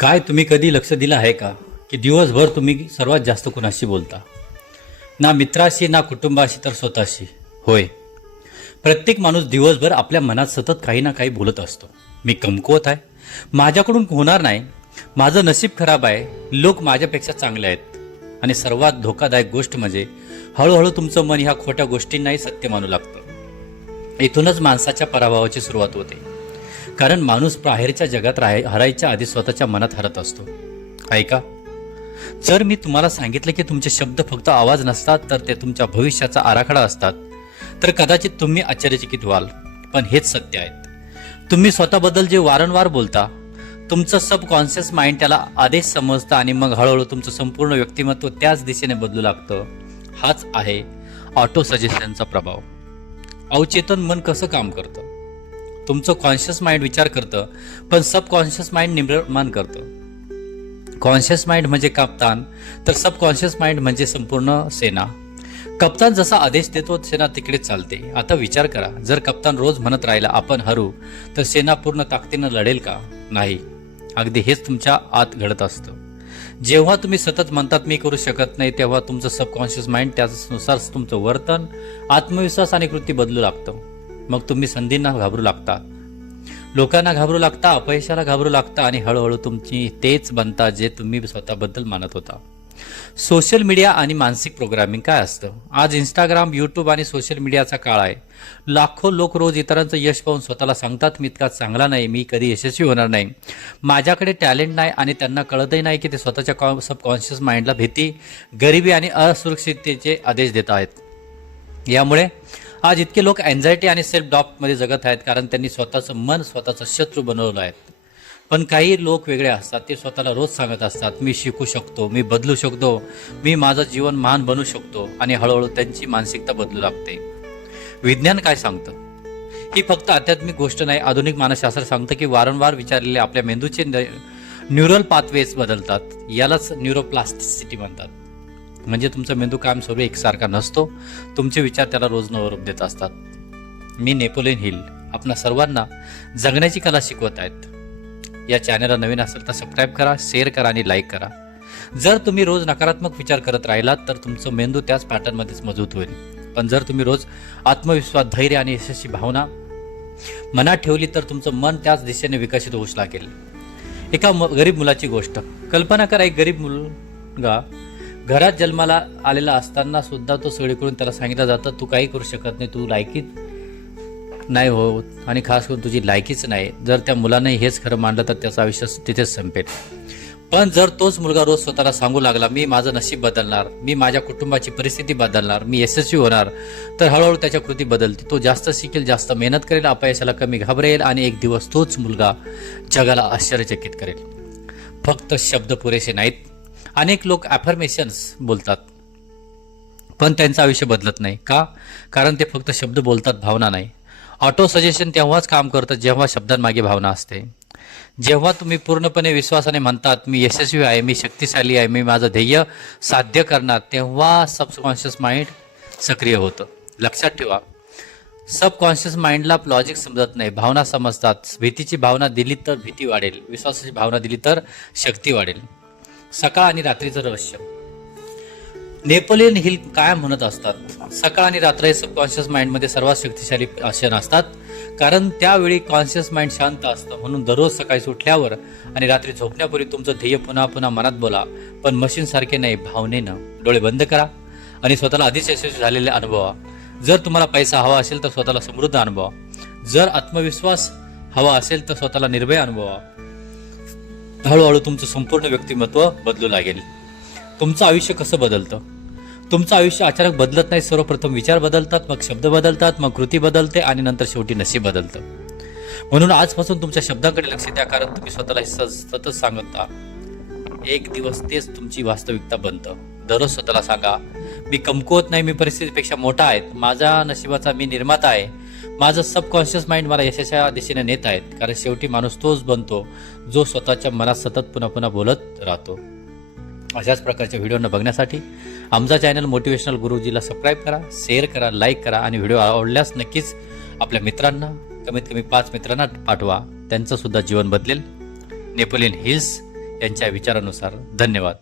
काय तुम्ही कधी लक्ष दिलं आहे का की दिवसभर तुम्ही सर्वात जास्त कुणाशी बोलता? ना मित्राशी, ना कुटुंबाशी, तर स्वतःशी. होय, प्रत्येक माणूस दिवसभर आपल्या मनात सतत काही ना काही बोलत असतो. मी कमकुवत आहे, माझ्याकडून होणार नाही, माझं नशीब खराब आहे, लोक माझ्यापेक्षा चांगले आहेत. आणि सर्वात धोकादायक गोष्ट म्हणजे हळूहळू तुमचं मन ह्या खोट्या गोष्टींनाही सत्य मानू लागतं. इथूनच माणसाच्या पराभवाची सुरुवात होते. कारण माणूस बाहेरच्या जगात हरायच्या आधी स्वतःच्या मनात हरत असतो. ऐका, जर मी तुम्हाला सांगितलं की तुमचे शब्द फक्त आवाज नसतात, तर ते तुमच्या भविष्याचा आराखडा असतात, तर कदाचित तुम्ही आश्चर्यचकित व्हाल. पण हेच सत्य आहे. तुम्ही स्वतःबद्दल जे वारंवार बोलता, तुमचं सबकॉन्शियस माइंड त्याला आदेश समजतं आणि मग हळूहळू तुमचं संपूर्ण व्यक्तिमत्व त्याच दिशेने बदलू लागतं. हाच आहे ऑटो सजेशनचा प्रभाव. अवचेतन मन कसं काम करतं? तुमचं कॉन्शियस माइंड विचार करतं, पण सबकॉन्शियस माइंड निर्माण करतं. कॉन्शियस माइंड म्हणजे कप्तान, तर सबकॉन्शियस माइंड म्हणजे संपूर्ण सेना. कप्तान जसा आदेश देतो, सेना तिकडे चालते. आता विचार करा, जर कप्तान रोज म्हणत राहिला आपण हरू, तर सेना पूर्ण ताकदीनं लढेल का? नाही. अगदी हेच तुमच्या आत घडत असतं. जेव्हा तुम्ही सतत म्हणतात मी करू शकत नाही, तेव्हा तुमचं सबकॉन्शियस माइंड त्यानुसार तुमचं वर्तन, आत्मविश्वास आणि कृती बदलू लागतं. मग तुम्ही संधींना घाबरू लागता, लोकांना घाबरू लागता, अपयशाला घाबरू लागता आणि हळूहळू तुमची तेच बनता जे तुम्ही स्वतःबद्दल मानत होता. सोशल मीडिया आणि मानसिक प्रोग्रामिंग काय असतं? आज इंस्टाग्राम, यूट्यूब आणि सोशल मीडियाचा काळ आहे. लाखो लोक रोज इतरांचं यश पाहून स्वतःला सांगतात मी इतका चांगला नाही, मी कधी यशस्वी होणार नाही, माझ्याकडे टॅलेंट नाही. आणि त्यांना कळतही नाही की ते स्वतःच्या सबकॉन्शियस माइंडला भीती, गरिबी आणि असुरक्षिततेचे आदेश देत आहेत. यामुळे आज इतके लोक अँझायटी आणि सेल्फ डॉपमध्ये जगत आहेत, कारण त्यांनी स्वतःचं मन स्वतःचं शत्रू बनवलं आहे. पण काही लोक वेगळे असतात. ते स्वतःला रोज सांगत असतात मी शिकू शकतो, मी बदलू शकतो, मी माझं जीवन महान बनवू शकतो. आणि हळूहळू त्यांची मानसिकता बदलू लागते. विज्ञान काय सांगतं? ही फक्त आध्यात्मिक गोष्ट नाही. आधुनिक मानसशास्त्र सांगतं की वारंवार विचारलेले आपल्या मेंदूचे न्यूरल पाथवेज बदलतात. यालाच न्यूरोप्लास्टिसिटी म्हणतात. म्हणजे तुमचा मेंदू कायम सर्व एकसारखा नसतो, तुमचे विचार त्याला रोज नवं रूप देत असतात. मी नेपोलियन हिल आपणा सर्वांना जगण्याची कला शिकवत आहेत. या चॅनलला नवीन असेल तर सबस्क्राईब करा, शेअर करा आणि लाईक करा. जर तुम्ही रोज नकारात्मक विचार करत राहिलात, तर तुमचं मेंदू त्याच पॅटर्नमध्येच मजबूत होईल. पण जर तुम्ही रोज आत्मविश्वास, धैर्य आणि यशस्वी भावना मनात ठेवली, तर तुमचं मन त्याच दिशेने विकसित होऊ लागेल. एका गरीब मुलाची गोष्ट कल्पना करा. एक गरीब मुलगा घरात जन्माला आलेला असताना सुद्धा तो सगळीकडून त्याला सांगितलं जातं तू काही करू शकत नाही, तू लायकीत नाही होत आणि खास करून तुझी लायकीच नाही. जर त्या मुलाने हेच खरं मांडलं तर त्याचं आयुष्य तिथेच संपेल. पण जर तोच मुलगा रोज स्वतःला सांगू लागला मी माझं नशीब बदलणार, मी माझ्या कुटुंबाची परिस्थिती बदलणार, मी यशस्वी होणार, तर हळूहळू त्याच्या कृती बदलते. तो जास्त शिकेल, जास्त मेहनत करेल, अपयशाला कमी घाबरेल आणि एक दिवस तोच मुलगा जगाला आश्चर्यचकित करेल. फक्त शब्द पुरेसे नाहीत. अनेक लोक ॲफर्मेशन्स बोलतात, पण त्यांचं आयुष्य बदलत नाही. का? कारण ते फक्त शब्द बोलतात, भावना नाही. ऑटो सजेशन तेव्हाच काम करतं जेव्हा शब्दांमागे भावना असते. जेव्हा तुम्ही पूर्णपणे विश्वासाने म्हणतात मी यशस्वी आहे, मी शक्तिशाली आहे, मी माझं ध्येय साध्य करणार, तेव्हा सबकॉन्शियस माइंड सक्रिय होतं. लक्षात ठेवा, सबकॉन्शियस माइंडला लॉजिक समजत नाही, भावना समजतात. भीतीची भावना दिली तर भीती वाढेल, विश्वासाची भावना दिली तर शक्ती वाढेल. सकाळ आणि रात्रीचं रहस्य. नेपोलियन हिल काय म्हणत असतात? सकाळ आणि रात्र हे सबकॉन्शियस माइंडमध्ये सर्वात शक्तिशाली क्षण असतात, कारण त्यावेळी कॉन्शियस माइंड शांत असतं. म्हणून दररोज सकाळी उठल्यावर आणि रात्री झोपण्यापूर्वी तुमचं ध्येय पुन्हा पुन्हा मनात बोला, पण मशीनसारखे नाही, भावनेनं. डोळे बंद करा आणि स्वतःला आधीच यशस्वी झालेले अनुभवा. जर तुम्हाला पैसा हवा असेल तर स्वतःला समृद्ध अनुभवा. जर आत्मविश्वास हवा असेल तर स्वतःला निर्भय अनुभवा. हळूहळू तुमचं संपूर्ण व्यक्तिमत्व बदलू लागेल. तुमचं आयुष्य कसं बदलतं? तुमचं आयुष्य अचानक बदलत नाही. सर्वप्रथम विचार बदलतात, मग शब्द बदलतात, मग कृती बदलते आणि नंतर शेवटी नशीब बदलतं. म्हणून आजपासून तुमच्या शब्दांकडे लक्ष द्या, कारण तुम्ही स्वतःला सतत सांगता एक दिवस तेच तुमची वास्तविकता बनतं. दररोज स्वतःला सांगा मी कमकुवत नाही, मी परिस्थितीपेक्षा मोठा आहे, माझ्या नशिबाचा मी निर्माता आहे, माझं सबकॉन्शियस माइंड मला यशाच्या दिशेने नेत आहेत. कारण शेवटी माणूस तोच बनतो जो स्वतःच्या मनात सतत पुन्हा पुन्हा बोलत राहतो. अशाच प्रकारच्या व्हिडिओनं बघण्यासाठी आमचा चॅनल मोटिवेशनल गुरुजीला सबस्क्राईब करा, शेअर करा, लाईक करा आणि व्हिडिओ आवडल्यास नक्कीच आपल्या मित्रांना, कमीत कमी 5 मित्रांना पाठवा. त्यांचं सुद्धा जीवन बदलेल. नेपोलियन हिल्स यांच्या विचारानुसार. धन्यवाद.